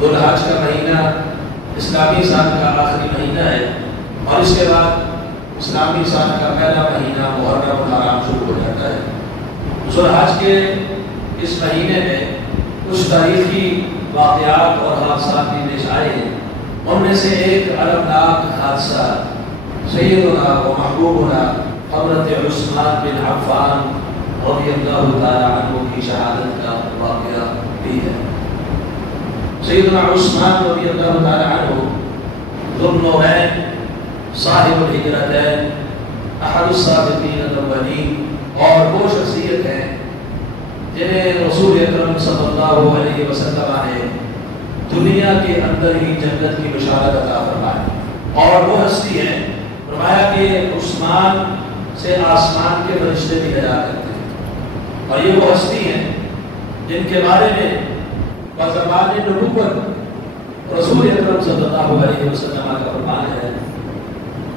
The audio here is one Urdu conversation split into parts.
ذو الحج کا مہینہ اسلامی سال کا آخری مہینہ ہے، اور اس کے بعد اسلامی سال کا پہلا مہینہ محرم الحرام شروع ہو جاتا ہے۔ ذو الحج کے اس مہینے میں کچھ تاریخی واقعات اور حادثات بھی پیش آئے ہیں۔ ان میں سے ایک المناک حادثہ سیدنا و محبوبنا حضرت عثمان بن عفان رضی اللہ تعالی عنہ کی شہادت کا واقعہ بھی ہے۔ سیدنا عثمان رضی اللہ تعالی عنہ ذو النورین، صاحب الہجرتین، احد السابقین الاولین، اور وہ شخصیت ہیں جنہیں رسول اکرم صلی اللہ علیہ وسلم نے دنیا کے اندر ہی جنت کی بشارت عطا فرمائی، اور وہ ہستی ہے فرمایا کہ عثمان سے آسمان کے فرشتے بھی حیا کرتے ہیں، اور یہ وہ ہستی ہیں جن کے بارے میں بزبان نبوت رسول اکرم صلی اللہ علیہ وسلم کا فرمان ہے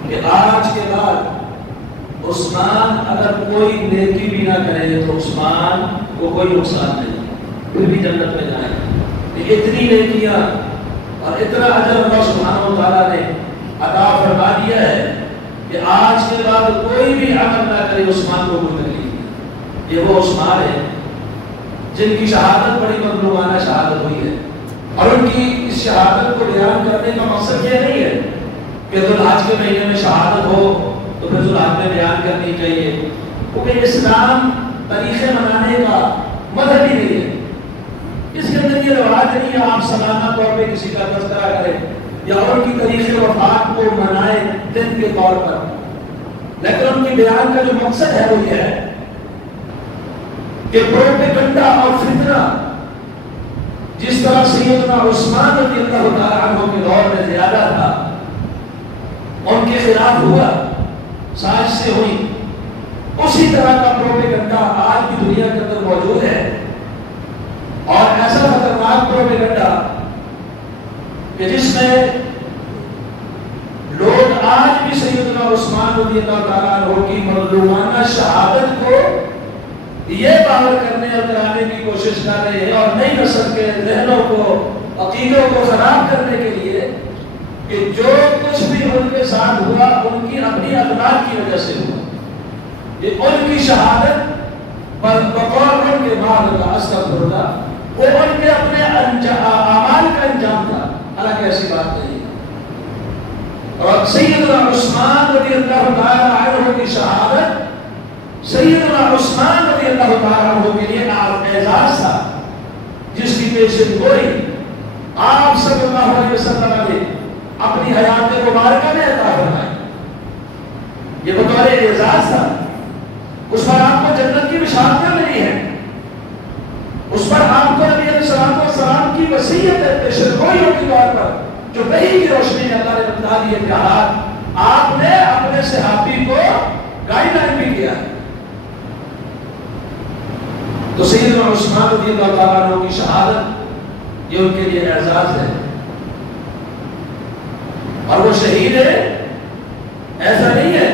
کہ آج کے بعد عثمان اگر کوئی نیکی بھی نہ کرے تو عثمان کو کوئی نقصان نہیں، پھر بھی جنت میں جائے گا۔ اتنی نیکیاں اور اتنا اجر اللہ سبحانہ و تعالیٰ نے عطا فرما دیا ہے کہ آج کے بعد کوئی بھی عمل نہ کرے عثمان کو کوئی تکلیف نہیں۔ یہ وہ عثمان ہے جن کی شہادت بڑی مظلومانہ شہادت ہوئی ہے، اور ان کی اس شہادت کو بیان کرنے کا مقصد یہ نہیں ہے کہ ذو الحج کے مہینے میں شہادت ہو تو پھر ذو الحج میں بیان کرنی چاہیے، کیونکہ اسلام تاریخیں منانے کا مذہب ہی نہیں ہے۔ اس کے اندر یہ روایت نہیں ہے آپ سالانہ طور پہ کسی کا تذکرہ کریں یا ان کی تاریخ وفات کو منائیں دن کے طور پر، لیکن ان کی بیان کا جو مقصد ہے وہ یہ ہے کہ پروپیگنڈا اور فتنہ جس طرح سیدنا عثمان رضی اللہ تعالیٰ عنہ کے دور میں زیادہ تھا، ان کے خلاف ہوا، سازشیں ہوئی، اسی طرح کا پروپیگنڈا آج بھی دنیا کے اندر موجود ہے، اور ایسا خطرناک پروپیگنڈا کہ جس میں لوگ آج بھی سیدنا عثمان رضی اللہ تعالیٰ عنہ کی مظلومانہ شہادت کو یہ باور کرنے اور کرانے کی کوشش کر رہے ہیں، اور نئی نسل کے ذہنوں کو، عقیدوں کو خراب کرنے کے لیے کہ جو کچھ بھی ان کے ساتھ ہوا ان کی اپنی اخلاق کی وجہ سے ہوا، یہ ان کی شہادت بقول ان کے بعد کا استغفر اللہ، وہ ان کے اپنے اعمال کا انجام تھا، حالانکہ ایسی بات نہیں ہے۔ اور سیدنا عثمان رضی اللہ تعالیٰ عنہ کی شہادت سیدنا عثمان رضی اللہ تعالیٰ عنہ کے لیے اعزاز تھا، جس کی پیشن گوئی آپ صلی اللہ علیہ وسلم نے اپنی حیات مبارکہ میں عطا فرمائی۔ یہ بطور اعزاز تھا، اس پر آپ کو جنت کی بشارتیں ملی ہیں، اس پر آپ کو نبی علیہ السلام کی وصیت ہے پیشن گوئیوں کے طور پر جو وحی کی روشنی میں اللہ نے بتا دی ہے، آپ نے اپنے صحابی کو گائیڈ لائن بھی کیا ہے۔ تو سیدنا عثمان رضی اللہ تعالیٰ عنہ کی شہادت یہ ان کے لیے اعزاز ہے، اور وہ شہید ہے، ایسا نہیں ہے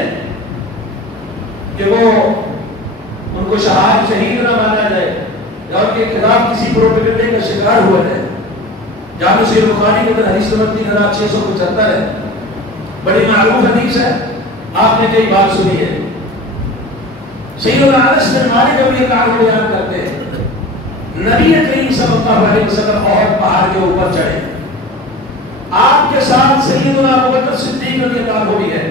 کہ وہ ان کو شہید نہ مانا جائے یا ان کے خلاف کسی پروپیگنڈے کا شکار ہوا جائے۔ جامع صحیح بخاری کے اندر حدیث نمبر 3675 ہے، بڑی معروف حدیث ہے، آپ نے کئی بات سنی ہے۔ سیدنا انس بن مالک رضی اللہ عنہ بیان کرتے ہیں نبی کریم صلی اللہ علیہ وسلم اور پہاڑ کے اوپر چڑھے، آپ کے ساتھ سیدنا ابوبکر صدیق رضی اللہ عنہ بھی ہے،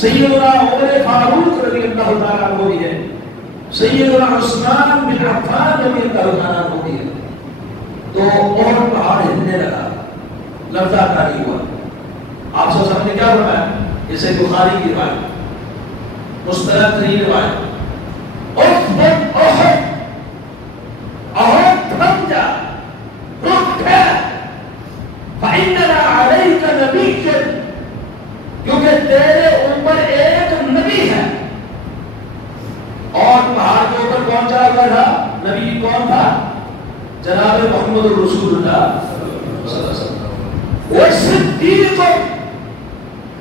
سیدنا عمر فاروق رضی اللہ تعالیٰ عنہ بھی ہے، سیدنا عثمان بن عفان رضی اللہ تعالیٰ عنہ بھی ہے۔ تو اور پہاڑ ہلنے لگا، لرزہ طاری ہوا۔ آپ صلی اللہ علیہ وسلم نے کیا فرمایا؟ اسے بخاری کی روایت، مستند ترین روایت، اثبت احد، احد تھم جا، رک ٹھہر، فإننا علیک نبی، کیونکہ تیرے اوپر ایک نبی ہے۔ اور پہاڑ کے اوپر کون چڑھا ہوا تھا؟ نبی کون تھا؟ جناب محمد رسول اللہ صلی اللہ علیہ وسلم۔ وہ صدیق،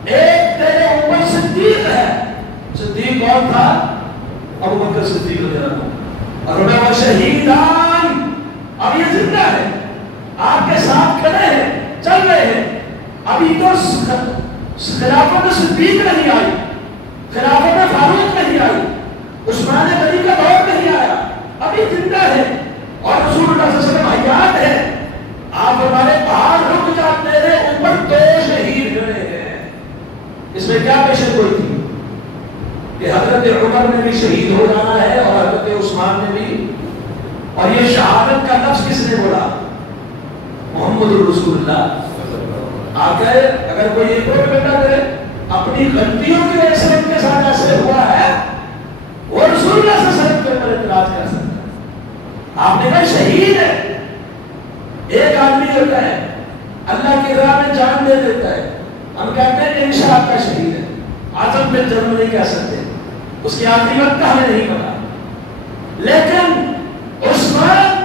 ایک تیرے اوپر صدیق ہے۔ صدیق کون تھا؟ ابوبکر صدیق رضی اللہ عنہ۔ اور وہ شہیدان، اب یہ زندہ ہے، آپ کے ساتھ چل رہے ہیں. ابھی تو خلافت صدیق نہیں آئی, خلافت فاروق نہیں آئی, عثمان غنی کا دور نہیں آیا, ابھی زندہ ہے اور رسول اللہ صلی اللہ علیہ وسلم حیات ہے. آپ ہمارے پہاڑ رک جاتے ہیں, اوپر 2 شہید ہوئے ہیں. اس میں کیا پیشن گوئی تھی کہ حضرت عمر نے بھی شہید ہو جانا ہے اور حضرت عثمان نے بھی. اور یہ شہادت کا لفظ کس نے بولا؟ محمد رسول اللہ. آگے اگر کوئی ایک پروپیگنڈا کرے اپنی غلطیوں کی وجہ سے ان کے ساتھ ایسے ہوا ہے, وہ رسول اللہ صلی اللہ علیہ وسلم کے اوپر اعتراض کر سکتا ہے. آپ نے کہا شہید ہے. ایک آدمی ہوتا ہے اللہ کی راہ میں جان دے دیتا ہے, ہم کہتے ہیں انشاء آپ کا شہید ہے. آزم بن جنم نہیں کہہ سکتے, اس کی آخری وقت کا ہمیں نہیں پتا. لیکن عثمان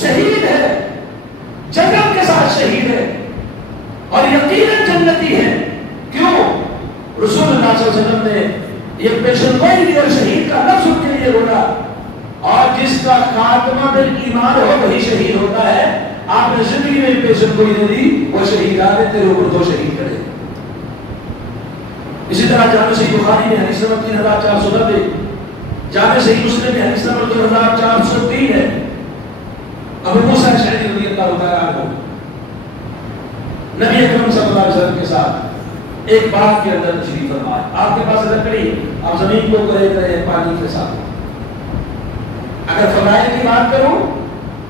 شہید ہے, جنم کے ساتھ شہید ہے اور یقیناً جنتی ہے. کیوں؟ رسول اللہ صلی اللہ علیہ وسلم نے یہ پیشن گوئی دی اور شہید کا لفظ ان کے لیے بولا. اور جس کا خاتمہ بالایمان ہو وہی شہید ہوتا ہے. آپ نے زندگی میں پیشن گوئی نہیں دی, وہ شہید آتے تیرے اوپر 2 شہید کرے. اسی طرح جامع صحیح بخاری میں حدیث نمبر 3490, جامع صحیح مسلم میں حدیث نمبر 2403 ہے. ابو موسیٰ اشعری رضی اللہ تعالیٰ عنہ نبی اکرم صلی اللہ علیہ وسلم کے ساتھ ایک باغ کے اندر تشریف فرما ہے. آپ کے پاس لکڑی, آپ زمین کو کوریت رہے ہیں پانی کے ساتھ. اگر فضائل کی بات کروں,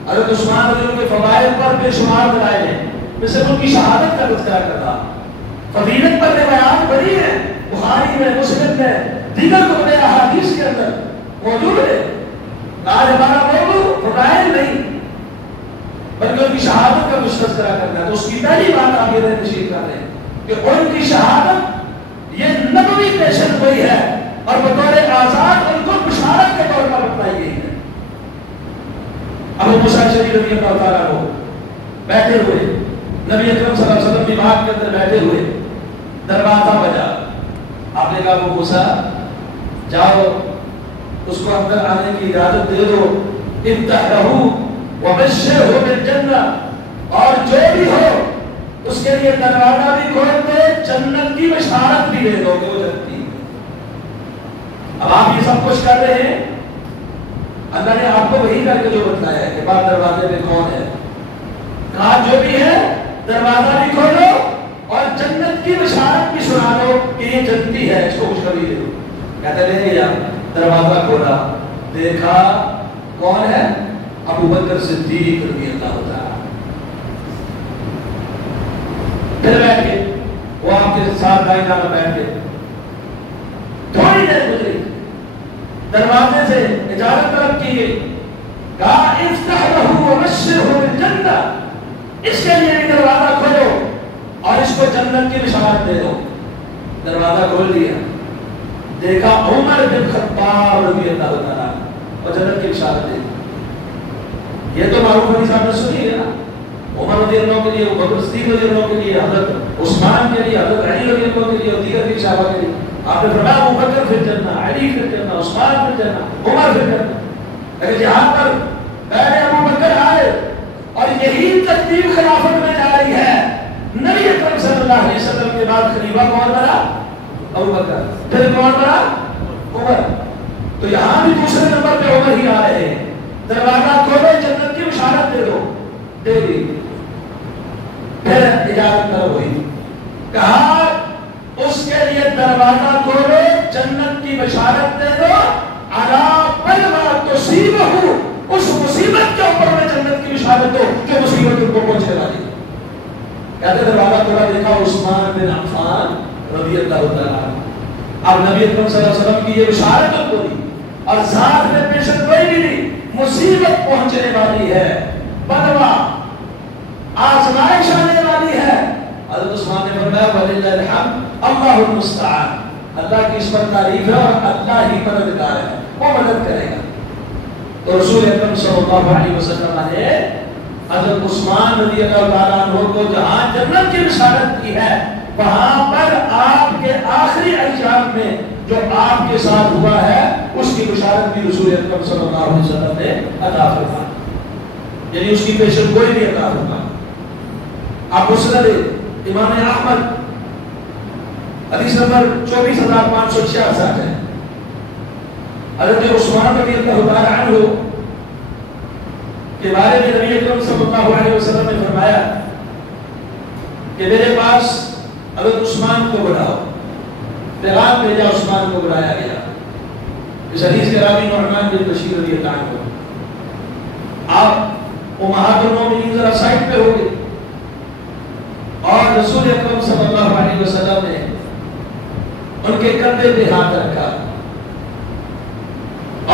حضرت عثمان رضی اللہ کے فضائل پر بے شمار دلائل ہیں. میں صرف ان کی شہادت کا تذکرہ کرتا. فضیلت پر روایات بڑی ہیں, بخاری میں, مسلم میں, دیگر کتب احادیث کے اندر موجود ہے. آج ہمارا موضوع فضائل نہیں بلکہ ان کی شہادت کا کچھ تذکرہ کرنا ہے. تو اس کی پہلی بات آپ یہ تشریح کر رہے ہیں کہ ان کی شہادت یہ نبوی پیشن گوئی ہے اور بطور آزاد ان کو بشارت کے طور پر بتائی گئی ہے. ابو موسیٰ اشعری رضی اللہ تعالیٰ عنہ بیٹھے ہوئے, نبی اکرم صلی اللہ علیہ وسلم کی باغ کے اندر بیٹھے ہوئے, دروازہ بجا. آپ نے کہا ابو موسیٰ جاؤ اس کو اندر آنے کی اجازت دے دو. افتحہ وبشرہ بالجنہ, اور جو بھی ہو اس کے لیے دروازہ بھی کھول دے, جنت کی بشارت بھی دے دو کہ وہ جنتی ہے. اب آپ یہ سب کچھ کر رہے ہیں, اللہ نے آپ کو وہی کر کے جو بتلایا ہے کہ بعد دروازے پہ کون ہے. کہا جو بھی ہے دروازہ بھی کھولو اور جنت کی بشارت بھی سنا دو کہ یہ جنتی ہے, اس کو خوشخبری دے دو. کہتے لے یا دروازہ کھولا, دیکھا کون ہے؟ ابو بکر صدیق رضی اللہ تعالیٰ. پھر بیٹھ کے وہ آپ کے ساتھ بھائی جانا بیٹھ کے تھوڑی دیر گزری, دروازے سے اجازت طلب کی گئی. کہا افتح لہ وبشرہ بالجنہ, اس کے لیے بھی دروازہ کھولو اور اس کو جنت کی بشارت دے دو. دروازہ کھول دیا, دیکھا عمر بن خطاب رضی اللہ تعالیٰ اور جنت کی بشارت دے دی. یہ تو معروف حدیث آپ نے سنی ہے نا, عمر رضی اللہ کے لیے, ابو بکر صدیق رضی اللہ کے لیے, حضرت عثمان کے لیے, حضرت علی رضی اللہ کے لیے اور دیگر بھی صحابہ کے لیے. آپ نے فرمایا ابو بکر فی الجنہ, علی فی الجنہ, عثمان فی الجنہ, عمر فی الجنہ. لیکن جہاں پر پہلے ابو بکر آئے اور یہی ترتیب خلافت میں جاری ہے, نبی اکرم صلی اللہ علیہ وسلم کے بعد خلیفہ کون بنا؟ ابو بکر. پھر کون بنا؟ عمر. تو یہاں بھی دوسرے نمبر پہ عمر ہی آ رہے ہیں. دروازہ کھولو, جنت کی بشارت دے دو, دے دی. پھر اجازت طلب ہوئی, کہا اس کے لیے دروازہ کھولو, جنت کی بشارت دے دو, علی بلوى تصیبہ, اس مصیبت کے اوپر میں جنت کی بشارت دو کہ مصیبت ان کو پہنچے والی. کہتے دروازہ کھولا, دیکھا عثمان بن عفان رضی اللہ تعالیٰ. اب نبی اکرم صلی اللہ علیہ وسلم کی یہ بشارت ان کو دی اور ذات میں پیشن گوئی بھی دی, مصیبت پہنچنے والی ہے, بلوا آزمائش آنے والی ہے. حضرت عثمان نے فرمایا وللہ الحمد اللہ المستعان, اللہ کی اس پر تعریف ہے اور اللہ ہی مددگار ہے, وہ مدد کرے گا. تو رسول اکرم صلی اللہ علیہ وسلم نے حضرت عثمان رضی اللہ تعالیٰ عنہ کو جہاں جنت کی بشارت کی ہے, وہاں پر آپ کے آخری ایام میں جو آپ کے ساتھ ہوا ہے اس کی بشارت بھی رسول اکرم صلی اللہ علیہ وسلم نے عطا فرمائی, یعنی اس کی پیشن گوئی بھی عطا فرمائی. اب مسند امام احمد حدیث نمبر 24566 ہے، حضرت عثمان رضی اللہ تعالی عنہ کے بارے میں نبی اکرم صلی اللہ علیہ وسلم نے فرمایا کہ میرے پاس حضرت عثمان کو بلاؤ، پیغام بھیجا، عثمان کو بلایا گیا۔ اس حدیث کے راوی نعمان بن بشیر رضی اللہ عنہ، آپ امہات المومنین ذرا سائڈ پہ ہو گئے اور رسول اکرم صلی اللہ علیہ وسلم نے ان کے کندھے پہ ہاتھ رکھا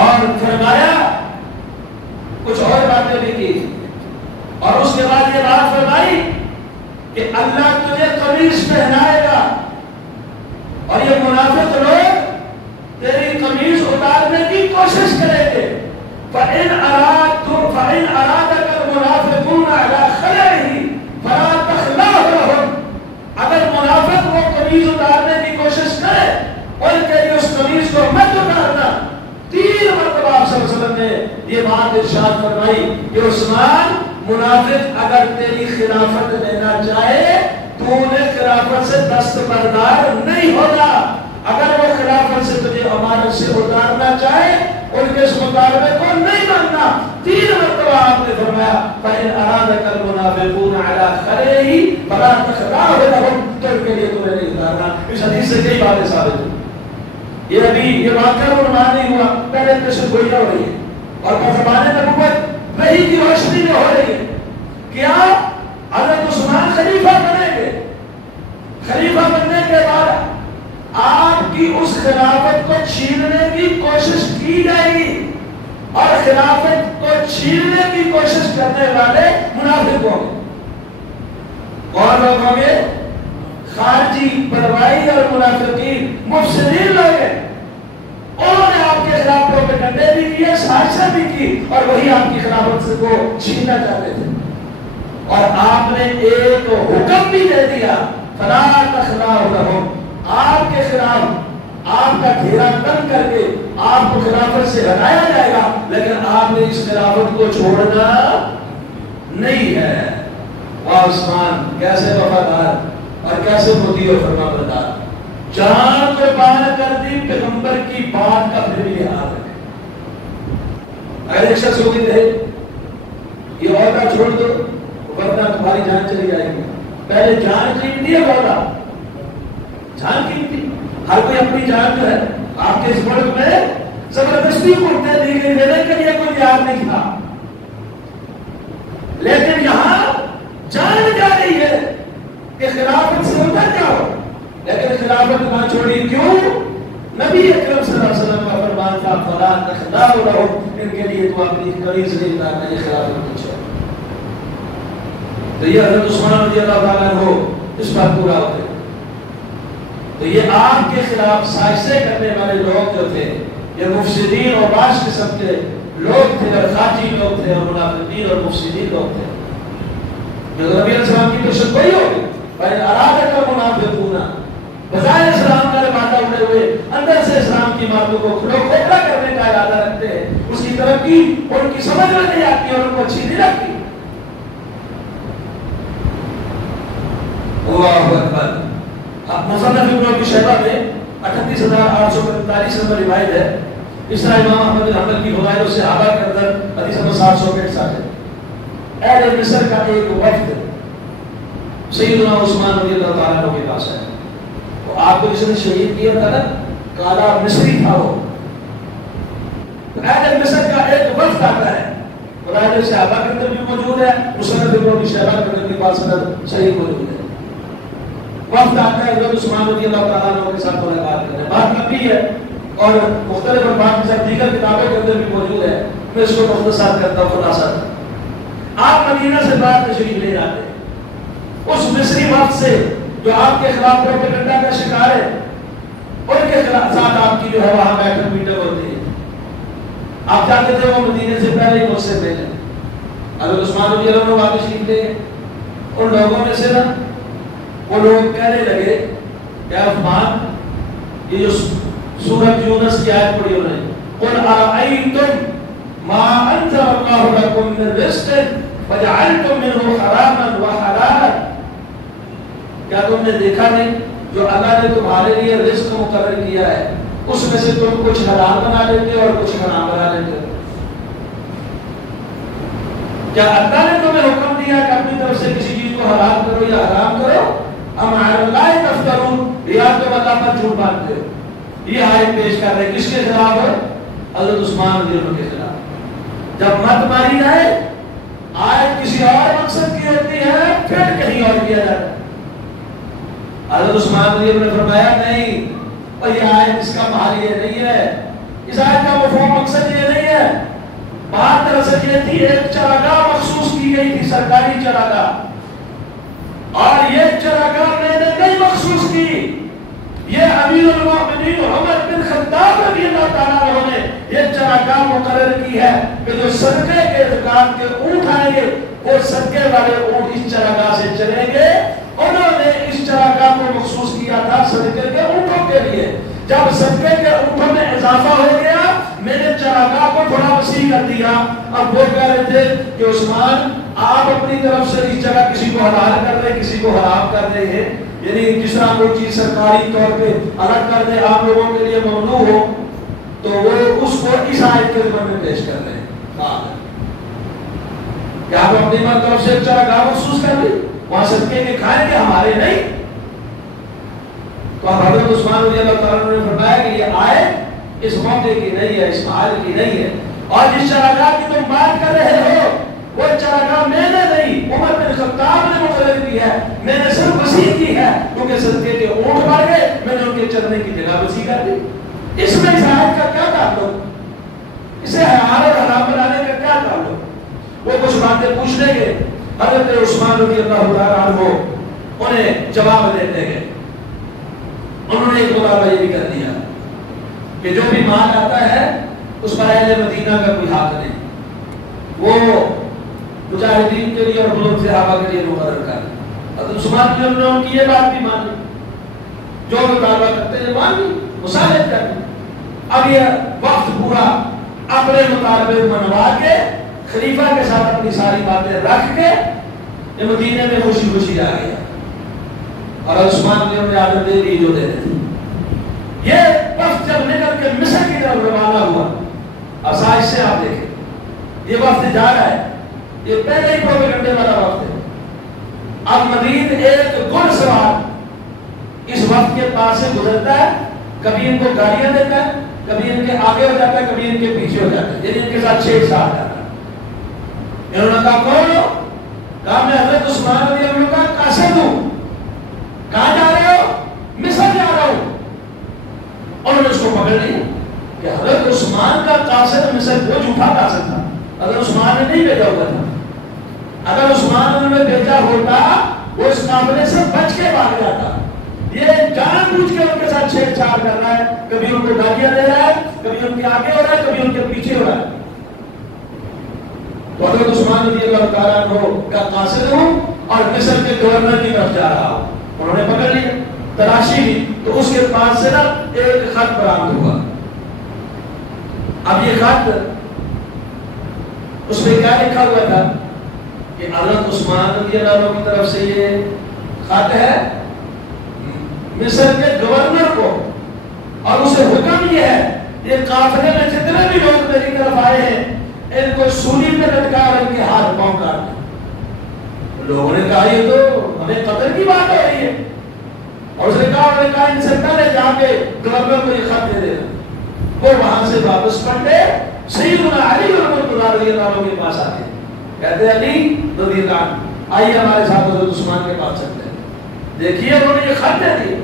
اور فرمایا، کچھ اور باتیں بھی کی، اور اس کے بعد یہ بات فرمائی کہ اللہ تجھے قمیص پہنائے گا اور یہ منافق لوگ تیری قمیص اتارنے کی کوشش کریں گے۔ فَإِنْ أَرَادَكَ الْمُنَافِقُونَ عَلَى خَلَعِهِ فَلَا تَخْلَعْهُ لَهُمْ، اگر منافق وہ قمیص اتارنے کی کوشش کرے اور تیری اس قمیص کو مت اتارنا۔ 3 مرتبہ آپ صلی اللہ علیہ وسلم نے یہ بات ارشاد فرمائی کہ عثمان، منافق اگر تیری خلافت لینا چاہے تو انہیں خلافت سے دستبردار نہیں ہوگا، اگر وہ خلافت سے تجھے امانت سے اتارنا چاہے ان کے اس مطالبے کو نہیں ماننا۔ 3 مرتبہ آپ نے فرمایا فَإِنْ أَرَادَكَ الْمُنَافِقُونَ عَلَى خَلَعِهِ فَلَا تَخْلَعْهُ لَهُمْ، تو ان کے لیے تمہیں نہیں اتارنا۔ اس حدیث سے کئی باتیں ثابت ہوئی۔ یہ ابھی یہ واقعہ عنوان نہیں ہوا، پہلے پیشن گوئی ہو رہی ہے اور فرمان نبوت وحی کی روشنی میں ہو رہی ہے۔ کیا حضرت عثمان خلیفہ بنیں گے؟ خلیفہ بننے کے بعد آپ کی اس خلافت کو چھیننے کی کوشش کی جائے گی اور خلافت کو چھیننے کی کوشش کرنے والے منافق ہوں گے۔ کون لوگ ہوں گے؟ خارجی، پروائی اور منافقین، مفسدین لوگ ہیں۔ انہوں نے آپ کے خلاف پروپیگنڈے بھی کیے، سازشیں بھی کی، اور وہی آپ کی خلافت سے کو چھیننا چاہتے تھے۔ اور آپ نے ایک حکم بھی دے دیا فَلَا تَخْلَعْهُ لَهُمْ، آپ کے خلاف آپ کا گھیرا تنگ کر کے آپ کو خلافت سے ہٹایا جائے گا، لیکن آپ نے اس خلافت کو چھوڑنا نہیں ہے۔ واہ عثمان، کیسے وفادار اور کیسے مطیع و فرما بردار، جان قربان کر دی پیغمبر کی بات کا پھر بھی یاد رکھے۔ اگر ایک شخص ہوگی رہے یہ عہدہ چھوڑ دو ورنہ تمہاری جان چلی جائے گی، پہلے جان قیمتی ہے، عہدہ جان قیمتی، ہر کوئی اپنی جان جو ہے آپ کے اس ملک میں زبردستی قربان دی گئی دینے کے لیے کوئی تیار نہیں تھا، لیکن یہاں جان جا رہی ہے کہ خلافت سے اتر جاؤ، لیکن خلافت نہ چھوڑی۔ کیوں؟ نبی اکرم صلی اللہ علیہ وسلم کا فرمان تھا فَلَا تَخْلَعْهُ لَهُمْ، ان کے لیے تو اپنی قمیص نہیں اتارنا، یہ خلافت نہیں چھوڑ۔ تو یہ حضرت عثمان رضی اللہ تعالیٰ عنہ اس پر پورا ہوتے، تو یہ آپ کے خلاف سازشیں کرنے والے لوگ جو تھے یہ مفسدین اور باش قسم کے لوگ تھے، اور خارجی لوگ تھے اور منافقین اور مفسدین لوگ تھے۔ نبی علیہ السلام کی تو وہی ہوگی بھائی ارادہ کا منافقون، بظاہر اسلام کا لبادہ اڑے ہوئے اندر سے اسلام کی باتوں کو کھوکھلا کرنے کا ارادہ رکھتے ہیں، اس کی ترقی ان کی سمجھ میں نہیں آتی اور ان کو اچھی نہیں لگتی۔ اللہ اکبر۔ مصنف ابن ابی شیبہ میں 38845 نمبر روایت ہے، اس طرح امام احمد بن حنبل کی فضائل و صحابہ کے اندر حدیث نمبر 761 ہے۔ اہل مصر کا ایک وفد سیدنا عثمان رضی اللہ تعالیٰ عنہ کے پاس ہے، تو آپ کو جس نے شہید کیا تھا نا، کالا مصری تھا وہ، تو اہل مصر کا ایک وفد آتا ہے، فضائل صحابہ کے اندر بھی موجود ہے، مصنف ابن ابی شیبہ کے اندر بھی پاس صحیح موجود ہے۔ وقت آتا ہے حضرت عثمان رضی اللہ تعالیٰ عنہ کے ساتھ ملاقات کرنے، بات لمبی ہے اور مختلف الفاظ کے ساتھ دیگر کتابوں کے اندر بھی موجود ہے، میں اس کو مختصر کرتا ہوں خلاصہ۔ آپ مدینہ سے باہر تشریف لے جاتے ہیں، اس مصری وفد سے جو آپ کے خلاف پروپیگنڈا کا شکار ہے، ان کے ساتھ آپ کی جو ہے وہاں بیٹھک میٹنگ ہوتی ہے۔ آپ چاہتے تھے وہ مدینے سے پہلے ہی مجھ سے ملیں، حضرت عثمان رضی اللہ عنہ واپس تشریف لے، ان لوگوں میں سے نا وہ لوگ کہنے لگے کہ عثمان، یہ جو سورۃ یونس کی آیت پڑھی انہوں نے، قُلْ أَرَأَيْتُمْ مَا أَنزَلَ اللَّهُ لَكُم مِّن رِّزْقٍ فَجَعَلْتُم مِّنْهُ حَرَامًا وَحَلَالًا نے دیکھا نہیں جو اللہ نے تمہارے لیے رزق مقرر کیا ہے اس میں سے تم کچھ حلال بنا لیتے اور کچھ حرام بنا لیتے؟ کیا اللہ نے تمہیں حکم دیا کہ اپنی طرف سے کسی چیز کو حلال کرو یا حرام کرو؟ ام علی اللہ تفترون، یا تم اللہ پر جھوٹ باندھتے ہو؟ یہ آیت پیش کر رہے کس کے خلاف ہے؟ حضرت عثمان رضی اللہ عنہ کے خلاف۔ جب مت ماری جائے آیت کسی اور مقصد کی ہوتی ہے پھر کہیں اور کیا جاتا ہے۔ حضرت عثمان رضی اللہ عنہ نے فرمایا نہیں، اور یہ آیت اس کا محل یہ نہیں ہے، اس آیت کا مفہوم مقصد یہ نہیں ہے۔ بات دراصل یہ تھی ایک چراگاہ مخصوص کی گئی تھی، سرکاری چراگاہ، اور یہ چراگاہ میں نے نہیں مخصوص کی، یہ امیر المؤمنین عمر بن خطاب رضی اللہ تعالیٰ عنہ نے یہ چراگاہ مقرر کی ہے کہ جو صدقے کے دکان کے اونٹ آئیں گے وہ صدقے والے اونٹ اس چراگاہ سے چلیں گے۔ انہوں نے اس چراگاہ کو مخصوص کیا تھا صدقے کے اونٹوں کے لیے۔ جب صدقے کے اونٹوں میں اضافہ ہو گیا میں نے چراگاہ کو تھوڑا وسیع کر دیا۔ اب وہ کہہ رہے تھے کہ عثمان آپ اپنی طرف سے اس جگہ کسی کو حلال کر رہے کسی کو حرام کر رہے ہیں، یعنی جس طرح کوئی چیز سرکاری طور پہ الگ کر دے آپ لوگوں کے لیے ممنوع ہو تو وہ اس کو اس آیت کے ذمن میں پیش کر رہے ہیں کہ آپ اپنی طرف سے چراگاہ مخصوص کر لی وہاں صدقے کے کھائیں گے ہمارے نہیں۔ تو اب حضرت عثمان رضی اللہ تعالیٰ عنہ نے فرمایا کہ یہ آیت اس موقع کی نہیں ہے، اس محل کی نہیں ہے، اور جس چراگاہ کی تم بات کر رہے ہو وہ چراگاہ میں نے نہیں عمر بن خطاب نے مقرر کی ہے، میں نے صرف وسیع کی ہے کیونکہ صدقے کے اونٹ بڑھ گئے میں نے ان کے چلنے کی جگہ وسیع کر دی۔ اس میں اس آیت کا کیا تعلق؟ اسے حلال اور حرام بنانے کا کیا تعلق؟ وہ کچھ باتیں پوچھنے گئے، حضرت عثمان رضی اللہ تعالیٰ عنہ انہیں جواب دیتے گئے۔ انہوں نے ایک مطالبہ یہ بھی کر دیا کہ جو بھی مال آتا ہے اس پر اہل مدینہ کا کوئی حق نہیں، وہ مجاہدین کے لیے اور بزرگ صحابہ کے لیے مقرر کر۔ حضرت عثمان نے ان کی یہ بات بھی مانی، جو مطالبہ کرتے ہیں مانی، مصالحت کرنی۔ اب یہ وقت پورا اپنے مطالبے منوا کے خلیفہ کے ساتھ اپنی ساری باتیں رکھ کے یہ مدینے میں خوشی خوشی آ گیا، اور عثمان نے انہیں عادت دے دی جو دے دیتے۔ یہ وقت جب نکل کے مصر کی طرف روانہ ہوا، اب سائز سے آپ دیکھیں یہ وقت جا رہا ہے، یہ پہلے ہی پروپیگنڈے والا وقت ہے۔ اب مزید ایک گھڑ سوار اس وقت کے پاس سے گزرتا ہے، کبھی ان کو گاڑیاں دیتا ہے، کبھی ان کے آگے ہو جاتا ہے، کبھی ان کے پیچھے ہو جاتا ہے، یعنی ان کے ساتھ چھیڑ چھاڑ کرتا ہے۔ انہوں نے کہا کون ہو؟ کہا میں حضرت عثمان رضی اللہ عنہ کا قاصد ہوں۔ کہاں جا رہے ہو؟ مصر جا رہا ہوں۔ انہوں نے اس کو پکڑ لیا کہ حضرت عثمان کا قاصد مصر وہ جھوٹا قاصد تھا، حضرت عثمان نے نہیں بھیجا ہوا تھا۔ اگر عثمان نے بھیجا ہوتا وہ اس قافلے سے بچ کے بھاگ جاتا۔ یہ جان بوجھ کے ان کے ساتھ چھیڑ چھاڑ کر رہا ہے، کبھی ان کو گالیاں دے رہا ہے، کبھی ان کے آگے ہو رہا ہے، کبھی ان کے پیچھے ہو رہا ہے۔ تو حضرت عثمان رضی اللہ تعالیٰ عنہ کا قاصد ہوں اور مصر کے گورنر کی طرف جا رہا ہوں۔ انہوں نے پکڑ لیا، تلاشی کی تو اس کے پاس سے نا ایک خط برآمد ہوا۔ اب یہ خط اس میں کیا لکھا ہوا تھا کہ حضرت عثمان رضی اللہ عنہ کی طرف سے یہ خط ہے مصر کے گورنر کو، اور اسے حکم یہ ہے یہ قافلے میں جتنے بھی لوگ میری طرف آئے ہیں ان کو سولی میں لٹکا اور ان کے ہاتھ پاؤں کاٹ دیں۔ لوگوں نے کہا یہ تو ہمیں قتل کی بات ہو رہی ہے، اور اس نے کہا ان سے پہلے جا کے گورنر کو یہ خط دے دینا۔ وہ وہاں سے واپس پلٹے، سیدنا علی رضی اللہ عنہ کے پاس آتے کہتے علی رضی اللہ عنہ آئیے ہمارے ساتھ حضرت عثمان کے پاس چلتے ہیں۔ دیکھیے انہوں نے یہ خط دے دی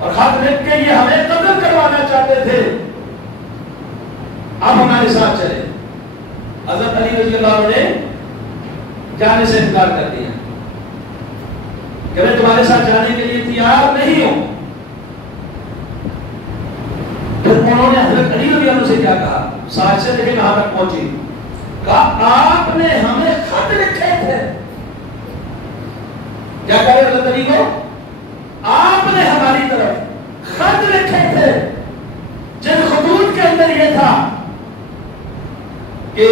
اور خط لکھ کے یہ ہمیں قتل کروانا چاہتے تھے، اب ہمارے ساتھ چلے۔ حضرت علی رضی اللہ عنہ نے جانے سے انکار کر دیا کہ میں تمہارے ساتھ جانے کے لیے تیار نہیں ہوں۔ پھر انہوں نے حضرت علی رضی اللہ عنہ سے کیا کہا؟ ساتھ سے دیکھیں کہاں تک پہنچی، کہا آپ نے ہمیں خط لکھے تھے۔ کیا کہہ رہے حضرت علی کو؟ آپ نے ہماری طرف خط لکھے تھے جن خطوط کے اندر یہ تھا کہ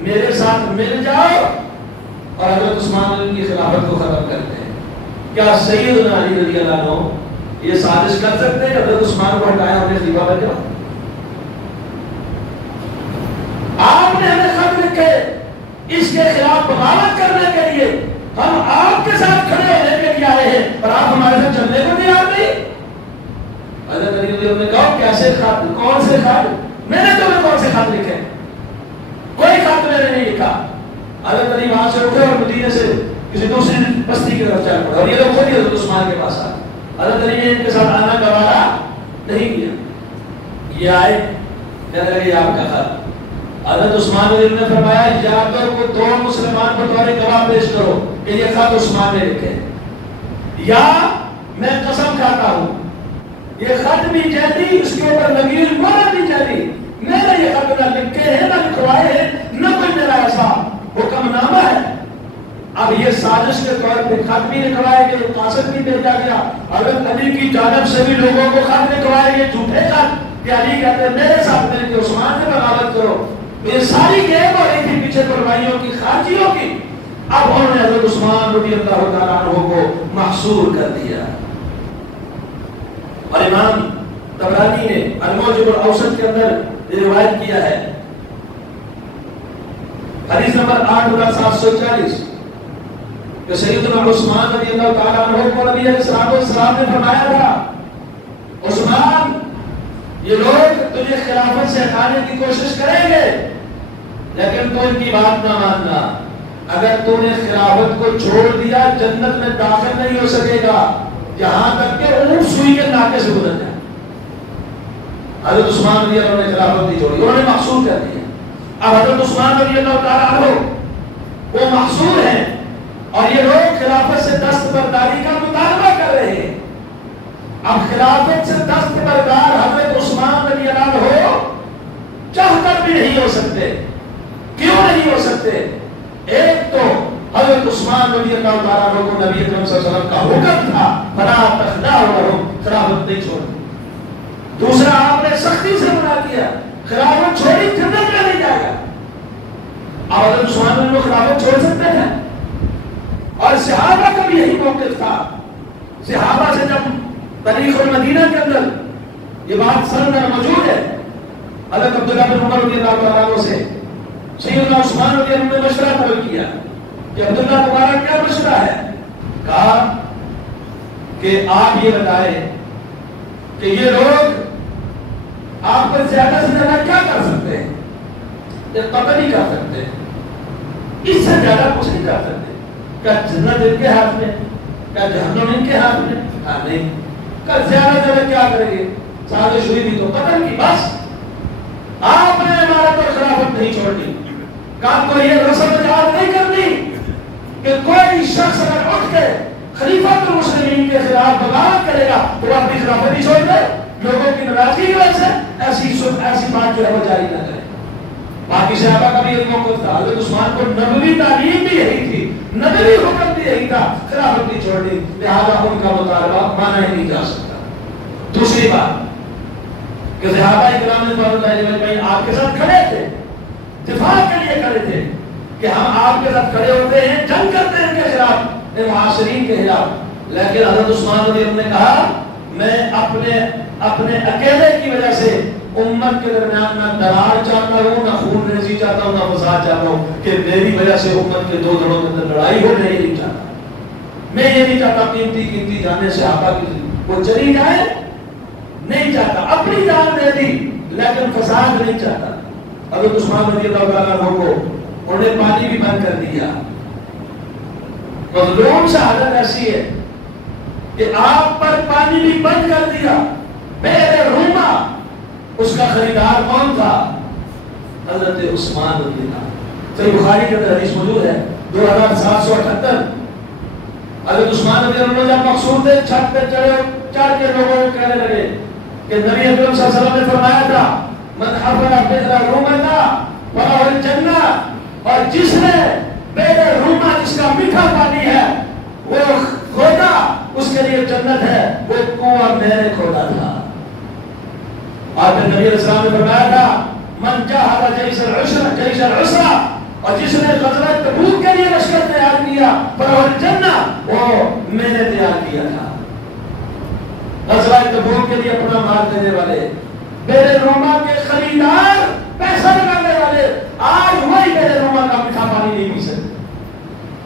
میرے ساتھ مل جاؤ اور حضرت عثمان کی خلافت کو ختم کرتے ہیں۔ کیا سیدنا علی رضی اللہ عنہ یہ سازش کر سکتے ہیں کہ حضرت عثمان کو ہٹایا انہیں خلیفہ بن جاؤ؟ آپ نے ہمیں خط لکھے اس کے خلاف بغاوت کرنے کے لیے، ہم آپ کے ساتھ کھڑے ہونے کے لیے آئے ہیں اور آپ ہمارے ساتھ چلنے کو تیار نہیں۔ حضرت علی رضی اللہ عنہ نے کہا کیسے خط، کون سے خط؟ میں نے تمہیں کون سے خط لکھے؟ کوئی خط میں نے نہیں لکھا۔ حضرت علی وہاں سے اٹھے اور مدینے سے کسی دوسری بستی کی طرف چل پڑے اور یہ لوگ خود ہی حضرت عثمان کے پاس آئے۔ حضرت علی نے ان کے ساتھ آنا گوارا نہیں کیا، یہ آئے کہنے لگے یہ آپ کا خط۔ حضرت عثمان رضی اللہ عنہ نے فرمایا یا تو کوئی دو مسلمان کو بطور گواہ پیش کرو کہ یہ خط عثمان نے لکھے، یا میں قسم کھاتا ہوں یہ خط بھی جعلی، اس کے اوپر لکیر مہر بھی جعلی، میں نے یہ خط نہ لکھے ہیں نہ لکھوائے ہیں، نہ کوئی میرا ایسا حکم نامہ ہے۔ اب یہ سازش کے طور پہ خط بھی لکھوائے گئے، قاصد بھی بھیجا گیا، حضرت علی کی جانب سے بھی لوگوں کو خط لکھوائے گئے جھوٹے خط کہ علی کہتے ہیں میرے ساتھ مل کے عثمان سے بغاوت کرو۔ یہ ساری گیم ہو رہی تھی پیچھے پروائیوں کی، خارجیوں کی۔ اب انہوں نے حضرت عثمان رضی اللہ تعالیٰ عنہ کو محصور کر دیا۔ اور امام طبرانی نے المعجم الاوسط کے اندر یہ روایت کیا ہے، حدیث نمبر 8740 کہ سیدنا عثمان رضی اللہ تعالیٰ عنہ کو نبی علیہ السلام نے فرمایا تھا عثمان یہ لوگ تجھے خلافت سے ہٹانے کی کوشش کریں گے لیکن تو ان کی بات نہ ماننا، اگر تو نے خلافت کو چھوڑ دیا جنت میں داخل نہیں ہو سکے گا یہاں تک کہ اونٹ سوئی کے ناکے سے گزر جائے۔ حضرت عثمان رضی اللہ عنہ نے خلافت نہیں چھوڑی، انہوں نے محصور کر دیا۔ اب حضرت عثمان رضی اللہ تعالیٰ عنہ وہ محصور ہیں اور یہ لوگ خلافت سے دستبرداری کا مطالبہ کر رہے ہیں۔ اب خلافت سے دستبردار حضرت عثمان رضی اللہ عنہ چاہ کر بھی نہیں ہو سکتے۔ کیوں نہیں ہو سکتے؟ ایک تو حضرت عثمان رضی اللہ تعالیٰ عنہ کو نبی اکرم صلی اللہ علیہ وسلم کا حکم تھا فلا تخدعوا لهم، خلافت نہیں چھوڑنی۔ دوسرا آپ نے سختی سے منع کیا، خلافت چھوڑی جنت میں نہیں جائے گا۔ اب حضرت عثمان رضی اللہ خلافت چھوڑ سکتے ہیں؟ اور صحابہ کا بھی یہی موقف تھا۔ صحابہ سے جب تاریخ المدینہ کے اندر یہ بات سند میں موجود ہے، حضرت عبداللہ بن عمر رضی اللہ تعالیٰ عنہ سے سیدنا عثمان رضی اللہ عنہ نے مشورہ طلب کیا کہ عبداللہ تمہارا کیا مشورہ ہے؟ کہا کہ آپ یہ بتائیں کہ یہ لوگ آپ پر زیادہ سے زیادہ کیا کر سکتے ہیں؟ یہ قتل نہیں کر سکتے، اس سے زیادہ کچھ نہیں کر سکتے۔ کیا جنت ان کے ہاتھ میں؟ کیا جہنم ان کے ہاتھ میں؟ ہاں نہیں۔ کیا زیادہ زیادہ کیا کریں گے؟ سازش ہوئی بھی تو قتل کی، بس آپ نے عمارت اور خلافت نہیں چھوڑنی۔ کام کو یہ رسم ایجاد نہیں کرنی کہ کوئی شخص اگر اٹھ کے خلیفۃ المسلمین کے خلاف بغاوت کرے گا تو وہ اپنی خلافت نہیں چھوڑ دے، لوگوں کی ناراضگی کی وجہ سے ایسی بات جو ہے وہ جاری نہ کرے۔ باقی صحابہ کا بھی یہ موقف تھا، حضرت عثمان کو نبوی تعلیم بھی یہی تھی، نبوی حکم بھی یہی تھا، خلافت نہیں چھوڑنی، لہذا ان کا مطالبہ مانا ہی نہیں جا سکتا۔ دوسری بات کہ صحابہ کرام رضوان اللہ علیہم اجمعین آپ کے ساتھ کھڑے تھے، دفاع کے لیے کھڑے تھے کہ ہم آپ کے ساتھ کھڑے ہوتے ہیں، جنگ کرتے ہیں ان کے خلاف، ان معاشرین کے خلاف، لیکن حضرت عثمان رضی اللہ عنہ نے کہا میں اپنے اکیلے کی وجہ سے امت کے درمیان نہ درار چاہتا ہوں، نہ خون ریزی چاہتا ہوں، نہ فساد چاہتا ہوں کہ میری وجہ سے امت کے دو دھڑوں کے اندر لڑائی ہو، نہیں چاہتا۔ میں یہ نہیں چاہتا قیمتی جانیں صحابہ کی وہ چلی جائے، نہیں چاہتا، اپنی جان دے دی لیکن فساد نہیں چاہتا۔ حضرت عثمان رضی اللہ تعالیٰ عنہ کو انہوں نے پانی بھی بند کر دیا۔ مظلوم شہادت ایسی ہے کہ آپ پر پانی بھی بند کر دیا۔ میرے روما اس کا خریدار کون تھا؟ حضرت عثمان رضی اللہ۔ صحیح بخاری کے اندر حدیث موجود ہے 2778۔ حضرت عثمان رضی اللہ جب مقصود تھے چھت پہ چڑھ کے لوگوں کو کہنے لگے کہ نبی اکرم صلی اللہ علیہ وسلم نے فرمایا تھا من حفر بئر رومہ فلہ الجنہ، اور جس نے بئر رومہ جس کا میٹھا پانی ہے وہ کھودا اس کے لیے جنت ہے، وہ کنواں میں نے کھودا تھا۔ اور پھر نبی علیہ السلام نے فرمایا تھا من جاہد جیش العسرہ اور جس نے غزوہ تبوک کے لیے لشکر تیار کیا فروح الجنہ وہ میں نے تیار کیا تھا. غزوہ تبوک کے لیے اپنا مال دینے والے, میرے روما کے خریدار, پیسہ لگانے والے, آج وہی میرے روما کا میٹھا پانی نہیں پی سکتے.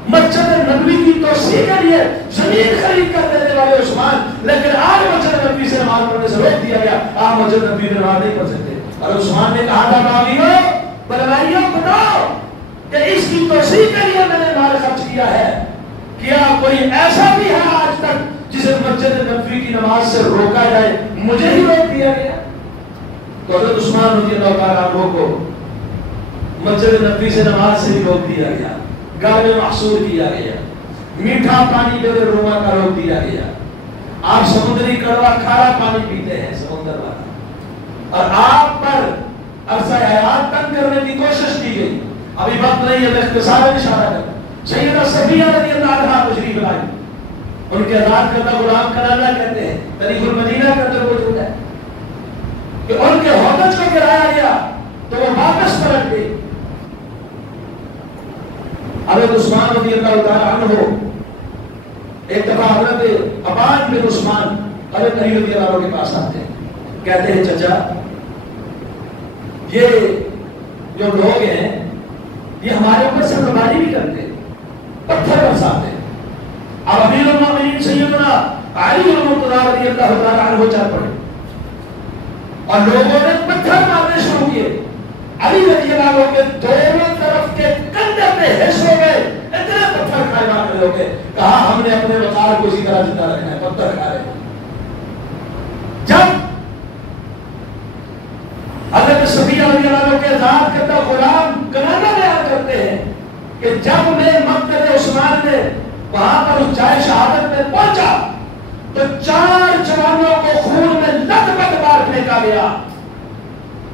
مسجد نبوی کی توسیع کے لیے زمین خرید کر دینے والے عثمان, لیکن آج مسجد نبوی سے نماز پڑھنے سے روک دیا گیا. آپ مسجد نبوی میں نماز نہیں پڑھ سکتے. اور عثمان نے کہا تھا باغیوں, بلوائیوں, بتاؤ کہ اس کی توسیع کے لیے میں نے مال خرچ کیا ہے, کیا کوئی ایسا بھی ہے آج تک جسے مسجد نبوی کی نماز سے روکا جائے؟ مجھے ہی روک دیا گیا. تو حضرت عثمان رضی اللہ تعالیٰ عنہ کو مسجد نبوی سے نماز سے بھی روک دیا گیا, گھر میں محصور کیا گیا, میٹھا پانی میرے روما کا روک دیا گیا. آپ سمندری کڑوا کھارا پانی پیتے ہیں سمندر والا, اور آپ پر عرصہ حیات تنگ کرنے کی کوشش کی گئی. ابھی وقت نہیں ہے, میں اختصار اشارہ کروں. سیدہ صفیہ رضی اللہ عنہا تشریف لائی, ان کے آزاد کردہ غلام کا نام کہتے ہیں, تاریخ المدینہ کے اندر موجود ہے کہ ان کے ہودج کو گرایا گیا تو وہ واپس پلٹ گئی. حضرت عثمان رضی اللہ تعالیٰ عنہ ایک دفعہ حضرت ابان بن عثمان حضرت علی رضی اللہ عنہ کے پاس آتے ہیں, کہتے ہیں چچا یہ جو لوگ ہیں یہ ہمارے اوپر سے بمباری بھی کرتے ہیں, پتھر برساتے ہیں. اب امیر المومنین سیدنا علی المرتضیٰ رضی اللہ تعالیٰ عنہ چل پڑے اور لوگوں نے پتھر مارنے شروع کیے. علی رضی اللہ عنہ کے دونوں طرف کے کندھے پہ حص ہو گئے, اتنے پتھر کھائے مارنے ہو گئے. کہا ہم نے اپنے وقار کو اسی طرح زندہ رکھنا ہے, پتھر کھا رہے ہیں. جب حضرت صفیہ رضی اللہ عنہ کے آزاد کردہ غلام کنانہ بیان کرتے ہیں کہ جب میں مقتل عثمان نے وہاں پر اس جائے شہادت میں پہنچا تو 4 جوانوں کو خون میں لت پت مار پھینکا گیا.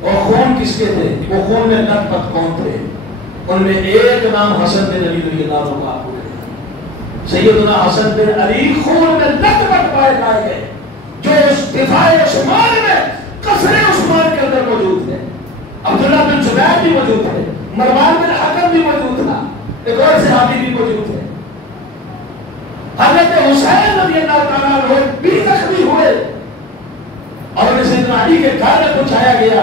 اور خون کس کے تھے؟ وہ خون میں لت پت کون تھے؟ ان میں ایک نام حسن بن علی رضی اللہ عنہ کا آپ کو سیدنا حسن بن علی خون میں لت پت پائے جائے گئے, جو اس دفاع عثمان میں قصر عثمان کے اندر موجود تھے. عبداللہ بن زبیر بھی موجود تھے, مروان بن حکم بھی موجود تھا, ایک اور صحابی بھی موجود تھے. حضرت حسین رضی اللہ تعالیٰ عنہ بھی زخمی ہوئے اور انہیں سیدنا علی کے گھر میں پہنچایا گیا.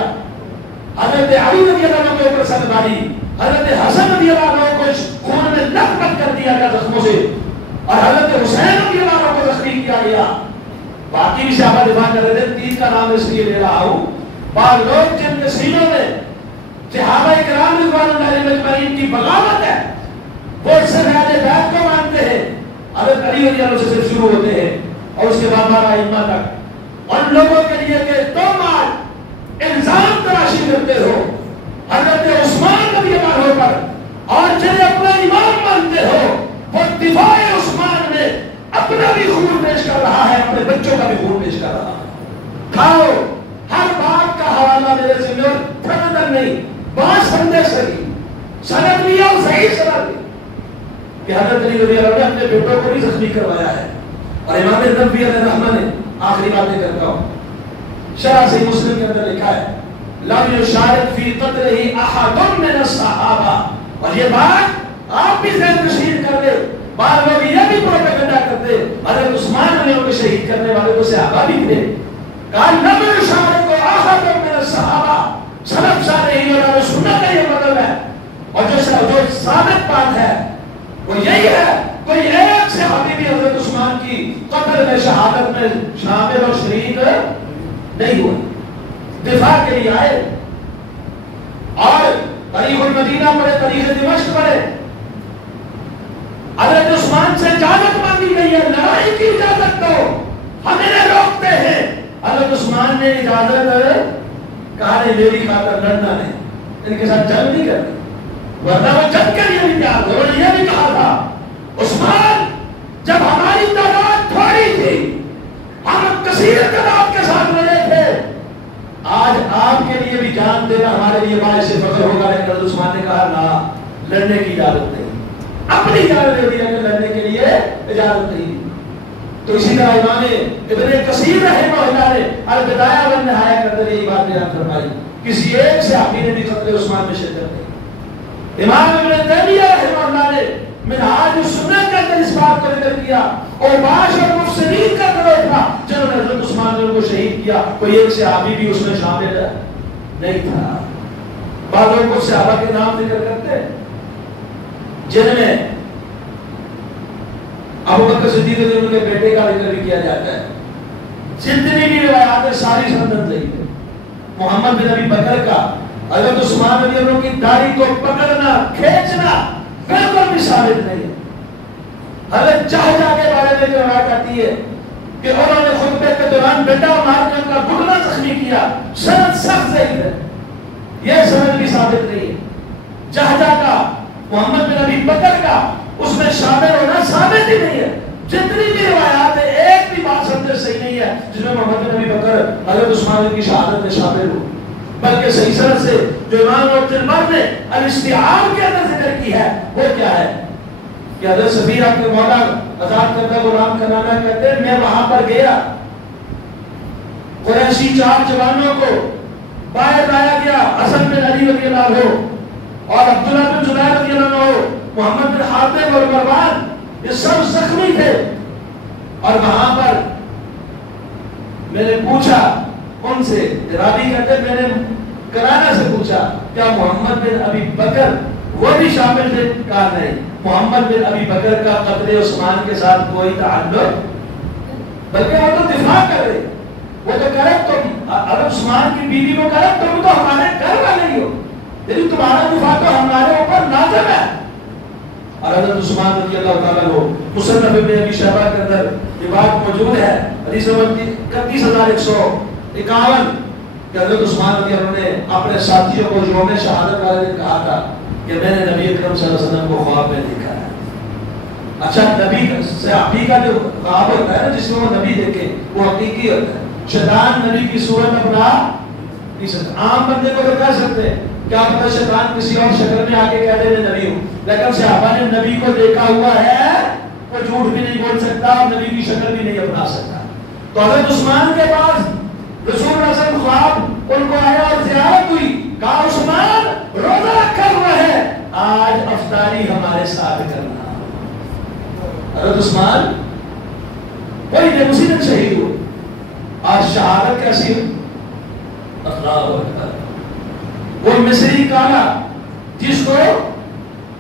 حضرت علی رضی اللہ عنہ کے اوپر سن ماری, حضرت حسن رضی اللہ عنہ کو خون میں لت پت کر دیا گیا زخموں سے, اور حضرت حسین رضی اللہ عنہ کو زخمی کیا گیا. باقی بھی صحابہ دفاع کر رہے تھے, 3 کا نام اس لیے لے رہا ہوں. بعض لوگ جن کے سینوں میں صحابہ کرام رضوان اللہ علیہم اجمعین کی بغاوت ہے وہ صرف اہل بیت کو مانتے ہیں. حضرت علی رضی اللہ عنہ سے شروع ہوتے ہیں اور اس کے بعد ہمارا ائمہ تک. ان لوگوں کے لیے کہ تم آج الزام تراشی کرتے ہو حضرت عثمان رضی اللہ عنہ پر اور جنہیں اپنا امام مانتے ہو, وہ دفاع عثمان میں اپنا بھی خون پیش کر رہا ہے, اپنے بچوں کا بھی خون پیش کر رہا ہے. کھاؤ, ہر بات کا حوالہ میرے سے پھردن نہیں, بات سمجھے صحیح سند لیا اور صحیح سند لی کہ حضرت علی رضی اللہ عنہ نے اپنے بیٹوں کو بھی زخمی کروایا ہے. اور امام نبوی علیہ الرحمہ نے آخری باتیں کرتا ہوں, شرح صحیح مسلم کے اندر لکھا ہے لم یشارک فی قتلہ احد من الصحابہ. اور یہ بات آپ بھی ذہن نشین کر لیں, بعض لوگ یہ بھی پروپیگنڈا کرتے حضرت عثمان نے ان کو شہید کرنے والے کو صحابہ بھی تھے. کہا لم یشارک احد من الصحابہ, سلف صالحین اور سنت کا یہ مطلب ہے. اور جو ثابت بات ہے وہ یہی ہے, کوئی ایک صحابی بھی حضرت عثمان کی قتل میں شہادت میں شامل اور شریک نہیں ہوا. دفاع کے لیے آئے اور تاریخ المدینہ پڑھے, تاریخ دمشق پڑھے, حضرت عثمان سے اجازت مانگی گئی ہے, لڑائی کی اجازت دو, ہم انہیں روکتے ہیں. حضرت عثمان نے اجازت کہا نہیں, میری خاطر لڑنا نہیں, ان کے ساتھ جنگ نہیں کرنی, ورنہ وہ جنگ کے لیے بھی تیار. انہوں نے یہ بھی کہا تھا عثمان جب ہماری تعداد تھوڑی تھی ہم کثیر تعداد کے ساتھ لڑے تھے, آج آپ کے لیے بھی جان دینا ہمارے لیے باعث فخر ہوگا. لیکن حضرت عثمان نے کہا نہ, لڑنے کی اجازت نہیں, اپنی اجازت دے دی کہ لڑنے کے لیے اجازت نہیں. تو اسی طرح امام ابن کثیر رحمہ اللہ نے البدایہ والنہایہ کے اندر یہ بات بیان فرمائی, کسی ایک صحابی نے بھی قتل عثمان میں شرکت نہیں. امام ابن تیمیہ رحمہ اللہ نے منہاج السنہ کے اندر اس بات کو ذکر کیا، اور باش اور مفسرین کا گروہ تھا جنہوں نے حضرت عثمان کو شہید کیا، کوئی ایک صحابی بھی اس میں شامل نہیں تھا۔ بعض لوگ کو صحابہ کے نام ذکر کرتے ہیں جن میں ابو بکر صدیق رضی اللہ عنہ کے بیٹے کا ذکر بھی کیا جاتا ہے۔ جتنی بھی روایات ہیں ساری سند صحیح ہے۔ محمد بن ابی بکر کا حضرت عثمان رضی اللہ عنہ کی داڑھی کو پکڑنا کھینچنا بالکل بھی ثابت نہیں ہے۔ حضرت جہجہ کے بارے میں جو روایت آتی ہے کہ انہوں نے خطبے کے دوران بیٹا مار کے ان کا گھٹنا زخمی کیا، سند سخت صحیح ہے، یہ سند بھی ثابت نہیں ہے۔ جہجہ کا محمد بن ابی بکر کا اس میں شامل ہونا ثابت ہی نہیں ہے۔ جتنی بھی روایات ہیں ایک بھی بات سند صحیح نہیں ہے جس میں محمد بن ابی بکر حضرت عثمان کی شہادت میں شامل ہو، بلکہ صحیح سند سے جو امام عبد البر نے الاستیعاب کے اندر ذکر کی ہے وہ کیا ہے کہ حضرت صفیہ کے مولا آزاد کردہ غلام کنانہ کہتے ہیں میں وہاں پر گیا، قریشی 4 جوانوں کو باہر لایا گیا، حسن بن علی رضی اللہ عنہ اور عبداللہ بن زبیر رضی اللہ عنہ، محمد بن حاتم اور مروان، یہ سب زخمی تھے، اور وہاں پر میں نے پوچھا ان سے، راوی کہتے ہیں میں نے کنانہ سے پوچھا کیا محمد بن ابی بکر وہ بھی شامل تھے؟ کہا نہیں، محمد بن ابی بکر کا قتل عثمان کے ساتھ کوئی تعلق، بلکہ وہ تو دفاع کر رہے، وہ تو کہہ رہے تم اگر عثمان کی بیوی کو کہہ رہے تم تو ہمارے گھر والے ہی ہو، لیکن تمہارا دفاع تو ہمارے اوپر لازم ہے۔ اور حضرت عثمان رضی اللہ تعالیٰ عنہ مصنف ابن ابی شیبہ کے اندر یہ بات موجود ہے، حدیث نمبر 31151 کہ حضرت عثمان رضی اللہ عنہ نے اپنے ساتھیوں کو یوم شہادت والے دن کہا تھا کہ میں نے نبی اکرم صلی اللہ علیہ وسلم کو خواب میں دیکھا ہے۔ اچھا نبی صحابی کا جو خواب ہوتا ہے نا جس میں وہ نبی دیکھے وہ حقیقی ہوتا ہے، شیطان نبی کی صورت اپنا نہیں سکتا۔ عام بندے کو تو کہہ سکتے کیا پتہ شیطان کسی اور شکل میں آگے کہہ دے میں نبی ہوں، لیکن صحابہ نے نبی کو دیکھا ہوا ہے، وہ جھوٹ بھی نہیں بول سکتا اور نبی کی شکل بھی نہیں اپنا سکتا۔ تو حضرت عثمان کے پاس رسول اللہ صلی اللہ علیہ وسلم خواب ان کو آیا اور زیارت ہوئی، کہا عثمان روزہ رکھا ہوا ہے، آج افطاری ہمارے ساتھ کرنا۔ حضرت عثمان وہی دن اسی دن شہید ہو، آج شہادت کیسی ہو؟ اللہ اکبر۔ وہ مصری کالا جس کو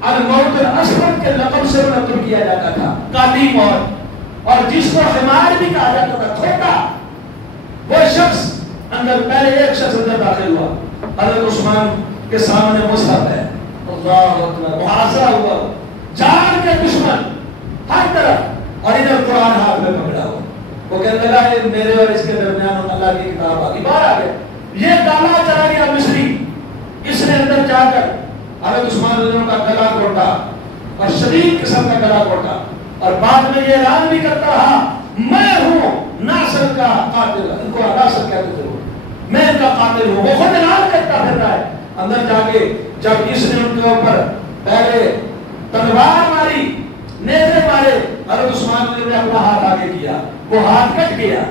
الموت الاسود کے لقب سے منعقد کیا جاتا تھا، کالی موت، اور جس کو حمار بھی کہا جاتا تھا، کھوٹا، وہ شخص اندر پہلے ایک شخص اندر داخل ہوا، حضرت عثمان کے سامنے مصحف ہے، اللہ اکبر، محاصرہ ہوا، جان کے دشمن ہر طرف، اور ادھر قرآن ہاتھ میں پکڑا ہوا، وہ کہنے لگا یہ میرے اور اس کے درمیان اللہ کی کتاب آگی باہر آ گئے، یہ ڈالا چلا گیا مصری، اس نے اندر جا کر حضرت عثمان رضی اللہ عنہ کا گلا گھونٹا اور شدید قسم کا گلا گھونٹا، اور بعد میں یہ اعلان بھی کرتا رہا میں ہوں ناصر کا قاتل، ان کو ناصر کہتے تھے، میں ان کا قاتل ہوں، وہ خود اعلان کرتا پھر رہا ہے۔ اندر جا کے جب اس نے ان کے اوپر پہلے تلوار ماری، نیزے مارے، حضرت عثمان رضی اللہ عنہ نے اپنا ہاتھ آگے کیا، وہ ہاتھ کٹ گیا،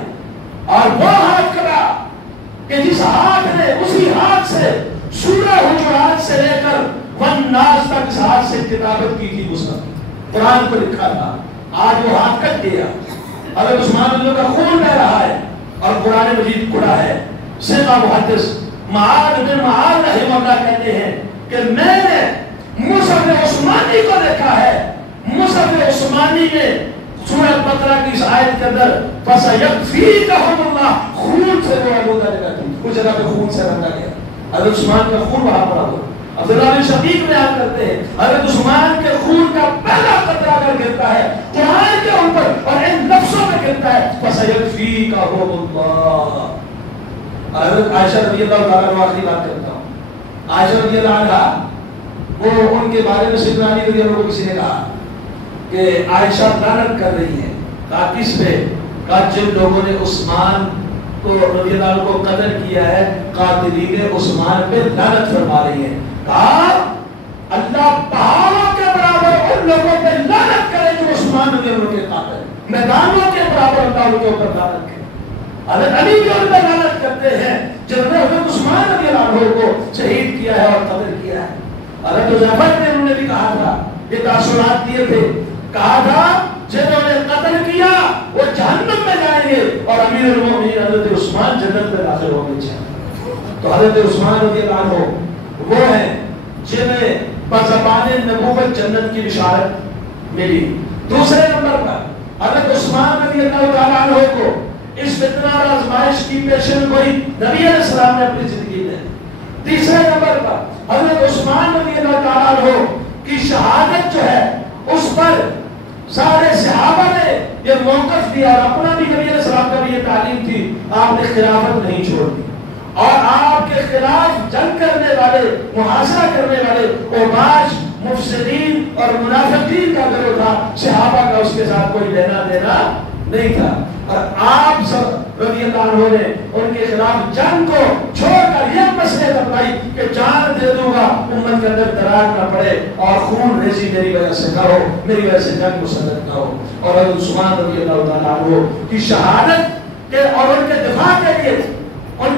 اور وہ ہاتھ کٹا کہ جس ہاتھ نے اسی ہاتھ سے سورہ حجرات سے لے کر والناس تک اس ہاتھ سے کتابت کی تھی، مصحف قرآن کو لکھا تھا، آج وہ ہاتھ کٹ گیا، حضرت عثمان رضی اللہ عنہ کا خون بہ رہا ہے اور قرآن مجید کھڑا ہے۔ سیدہ محدث معاذ بن معاذ رحمہ اللہ کہتے ہیں کہ میں نے مصحف عثمانی کو دیکھا ہے، مصحف عثمانی میں سورہ بقرہ کی اس آیت کے اندر فَسَيَكْفِيكَهُمُ اللَّهُ خون سے وہ آلودہ جگہ تھی، اس جگہ پہ خون سے رنگا گیا، حضرت عثمان کا خون وہاں پڑا ہوا۔ عبداللہ بن شقیق بیان کرتے ہیں حضرت عثمان کے خون کا پہلا قطرہ اگر گرتا ہے قرآن کے اوپر اور ان لفظوں میں گرتا ہے فَسَيَكْفِيكَهُمُ اللَّهُ۔ حضرت عائشہ رضی اللہ تعالیٰ عنہ، آخری بات کرتا ہوں، عائشہ رضی اللہ عنہ وہ ان کے بارے میں سیدنا علی رضی اللہ عنہ کو کسی نے کہا کہ عائشہ لعنت کر رہی ہے، کہا کس پہ؟ کہا جن لوگوں نے عثمان کو رضی اللہ عنہ کو قتل کیا ہے، قاتلین عثمان پہ لعنت فرما رہی ہے۔ کہا اللہ پہاڑوں کے برابر ان لوگوں پہ لعنت کرے جو عثمان رضی اللہ عنہ کے قاتل، میدانوں کے برابر اللہ ان کے اوپر لعنت کرے۔ حضرت علی بھی ان پر لعنت کرتے ہیں جنہوں نے حضرت عثمان رضی اللہ عنہ کو شہید کیا ہے اور قتل کیا ہے۔ حضرت حذیفہ نے انہوں نے بھی کہا تھا، یہ تاثرات دیے تھے، کہا تھا جنہوں نے قتل کیا وہ جہنم میں جائیں گے اور امیر المومنین حضرت عثمان جنت میں داخل ہوں گے۔ تو حضرت عثمان رضی اللہ عنہ وہ ہیں جنہیں بزبان نبوت جنت کی بشارت ملی۔ دوسرے نمبر پر حضرت عثمان رضی اللہ تعالیٰ عنہ کو اس فتنہ اور آزمائش کی پیشن گوئی نبی علیہ السلام نے اپنی زندگی میں۔ تیسرے نمبر پر حضرت عثمان رضی اللہ تعالیٰ عنہ کی شہادت جو ہے اس پر سارے صحابہ نے یہ موقف دیا، اور اپنا بھی نبی علیہ السلام کا بھی یہ تعلیم تھی، آپ نے خلافت نہیں چھوڑی اور آپ کے خلاف جنگ کرنے والے، محاصرہ کرنے والے اوباش، مفسدین اور منافقین کا گروہ تھا، صحابہ کا اس کے ساتھ کوئی لینا دینا نہیں تھا، اور آپ سب رضی اللہ عنہ نے ان کے خلاف جنگ کو چھوڑ کر یہ مسئلے بتائی کہ جان دے دوں گا امت کے اندر درار نہ پڑے اور خون ریزی میری وجہ سے نہ ہو، میری وجہ سے جنگ مسلط نہ ہو۔ اور حضرت عثمان رضی اللہ تعالیٰ عنہ کی شہادت کے اور ان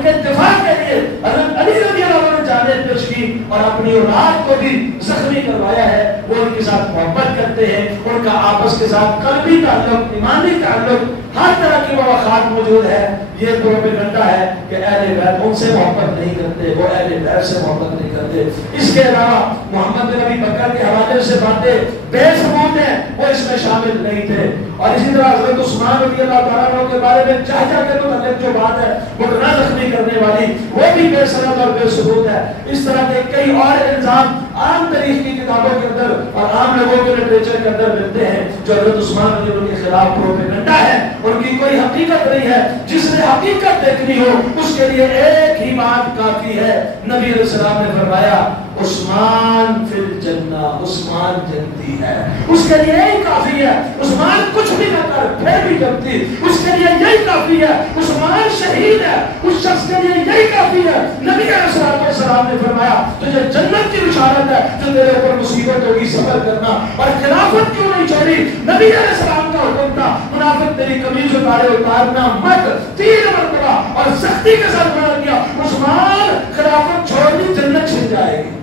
کے دفاع کے لیے حضرت علی رضی اللہ عنہ نے جانیں پیش کی اور اپنی اولاد کو بھی زخمی کروایا ہے۔ وہ ان کے ساتھ محبت کرتے ہیں، ان کا آپس کے ساتھ قلبی تعلق، ایمانی تعلق، ہر طرح کی مواقعات موجود ہے۔ یہ پروپیگنڈا ہے کہ اہل بیت ان سے محبت نہیں کرتے، وہ اہل بیت سے محبت نہیں کرتے۔ اس کے علاوہ محمد بن ابی بکر کے حوالے سے باتیں بے ثبوت ہیں، وہ اس میں شامل نہیں تھے۔ اور اسی طرح حضرت عثمان رضی اللہ تعالیٰ عنہ کے بارے میں چاچا کے متعلق جو بات ہے گھٹنا زخمی کرنے والی، وہ بھی بے سند اور بے ثبوت ہے۔ اس طرح کے کئی اور الزام عام تاریخ کی کتابوں کے اندر اور عام لوگوں کے لٹریچر کے اندر ملتے ہیں جو حضرت عثمان رضی اللہ عنہ کے خلاف پروپیگنڈا ہے، ان کی کوئی حقیقت نہیں ہے۔ جس نے حقیقت دیکھنی ہو اس کے لیے ایک ہی بات کافی ہے، نبی علیہ السلام نے فرمایا عثمان فی الجنہ، عثمان جنتی ہے، اس کے لیے یہی کافی ہے۔ عثمان کچھ بھی نہ کر پھر بھی جنتی، اس کے لیے یہی کافی ہے۔ عثمان شہید ہے، اس شخص کے لیے یہی کافی ہے۔ نبی علیہ السلام نے فرمایا تجھے جنت کی بشارت ہے، جو تیرے اوپر مصیبت ہوگی صبر کرنا۔ اور خلافت کیوں نہیں چھوڑی؟ نبی علیہ السلام کا حکم تھا منافق تیری قمیض اتارنا مت، 3 مرتبہ اور سختی کے ساتھ منع کیا۔ عثمان خلافت چھوڑنی جنت چھن جائے گی۔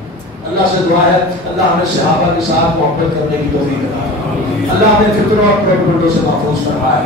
اللہ سے دعا ہے اللہ ہمیں صحابہ کے ساتھ محبت کرنے کی توفیق عطا فرمائے، اللہ ہمیں فتنوں اور پروپیگنڈوں سے محفوظ فرمائے۔